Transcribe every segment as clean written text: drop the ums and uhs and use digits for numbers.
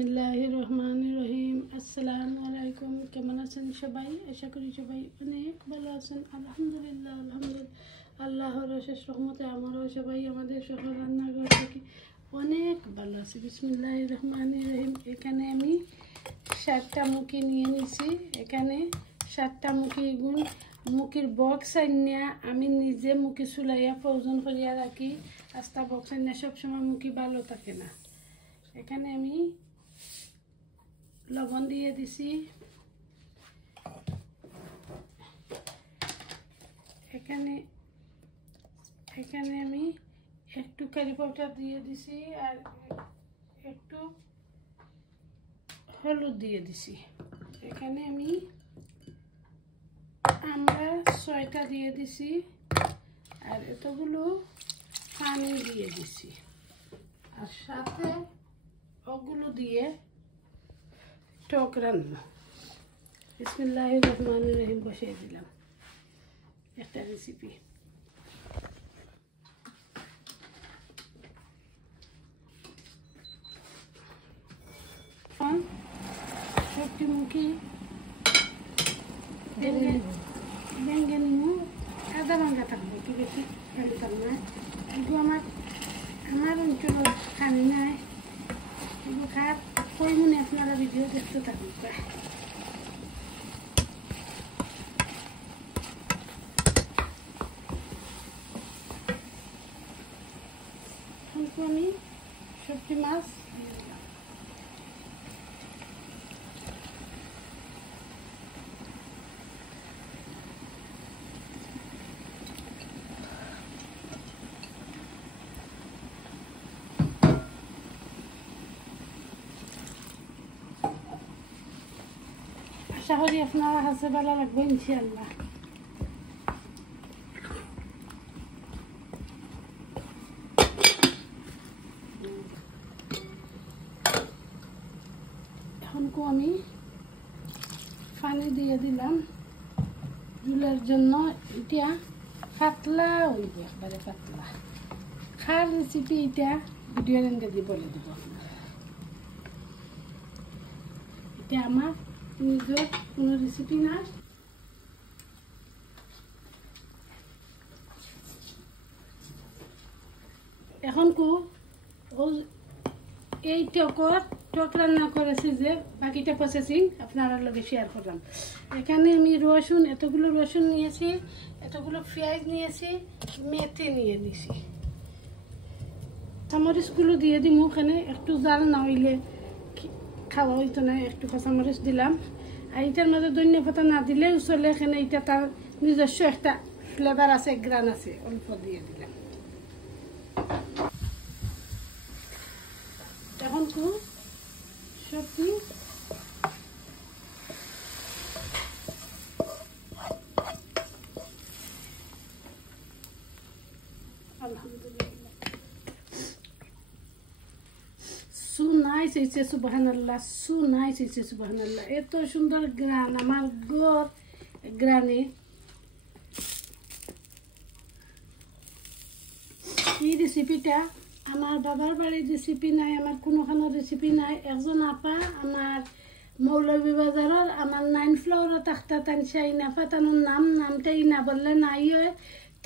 বিসমিল্লাহির রহমানির রহিম। আসসালামু আলাইকুম। কেমন আছেন সবাই? আশা করি সবাই অনেক ভালো আছেন। আলহামদুলিল্লাহ আল্লাহর অশেষ রহমতে আমরাও সবাই আমাদের শহর রান্নাঘর থেকে অনেক ভালো আছি। বিসমিল্লাহির রহমানির রহিম। এখানে আমি 7টা মুখি নিয়ে নিছি। এখানে 7টা মুখি গুণ মুখির বক্স আনিয়া আমি নিজে মুখি চুলাইয়া প্রয়োজন করিয়া রাখি। আস্তা বক্স আনিয়া সবসময় মুখি ভালো থাকে না। এখানে আমি লবণ দিয়ে দিছি। এখানে আমি একটু কারি পাউডার দিয়ে দিছি আর একটু হলুদ দিয়ে দিছি। এখানে আমি আমরা 6টা দিয়ে দিছি আর এতগুলো পানি দিয়ে দিছি আর সাথে ওগুলো দিয়ে টক রান্না। বিসমিল্লাহির রহমানির রহিম বসিয়ে দিলাম একটা রেসিপি। সবটি মুখি ভেঙে নিব। আধা ভাঙা থাকবো, কি বেশি ফেলতাম না। কিন্তু আমার অঞ্চল খানি নাই এগুলো খার কই মনে আপনারা ভিডিও দেখতে থাকুন। আমি সবজি মাছ দিয়ে দিলাম। আশা করি আপনারা হাসে ভালো লাগবে ইনশাআল্লাহ। এখন আমি পানি দিয়ে দিলাম ঝুলের জন্য। এটা পাতলা হইব, একবারে পাতলা। খার রেসিপি এটা ভিডিওর এন্ডে দিয়ে বলে দেব আপনার। এটা আমার নিজের কোনো রেসিপি না। এখন এই টক রান্না করেছি যে বাকিটা প্রসেসিং আপনারা লগে শেয়ার করলাম। এখানে আমি এতগুলো রসুন নিয়েছি, এতগুলো পেঁয়াজ নিয়েছি, মেথি নিয়ে নিয়েছি। কাঁচামরিচগুলো দিয়ে দিই ওখানে, একটু জাল না হইলে খাওয়া হইতো না। একটু কাঁচামরিচ দিলাম আর এটার মাঝে ধনিয়া পাতা না দিলেও চলে। এখানে এটা তার নিজস্ব একটা ফ্লেভার আছে, গ্রান আছে, অল্প দিয়ে দিলাম। এখন সবজি আলহামদুলিল্লাহ নাইস হয়েছে, সুবহানাল্লাহ। নাইস হয়েছে, সুবহানাল্লাহ। এত সুন্দর গ্রান আমার গ্রানে। এই রেসিপিটা আমার বাবার বাড়ির রেসিপি নাই, আমার কোনোখানো রেসিপি নাই। একজন আপা আমার মৌলভীবাজারের আমার 9 ফ্লোরে থাকতা, তাই সেই নাফা তানোর নামটাই না বললে নাই হয়।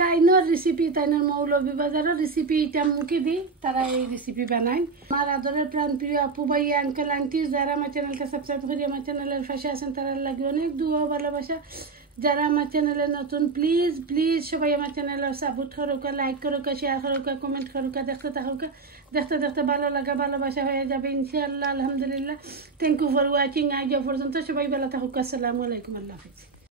তাইনোর রেসিপি, তাইনোর মৌলভীবাজারের রেসিপি এটা মুখে দিই, তারা এই রেসিপি বানায়। আমার আদরের প্রাণ প্রিয় আপু ভাইয়া, আঙ্কেল আন্টি যারা আমার চ্যানেলকে সাবস্ক্রাইব করি, আমার চ্যানেলের পাশে আছেন, তারা লাগে অনেক দোয়া ভালোবাসা। যারা আমার চ্যানেলে নতুন প্লিজ সবাই আমার চ্যানেলের সাপোর্ট করুক, লাইক করুক, শেয়ার করুক, কমেন্ট করুক, দেখতে থাকুক। দেখতে ভালো লাগা ভালোবাসা হয়ে যাবে ইনশাআল্লাহ। আলহামদুলিল্লাহ। Thank you for watching. আজ পর্যন্ত সবাই ভালো থাকুক। আসসালামু আলাইকুম। আল্লাহ হাফেজ।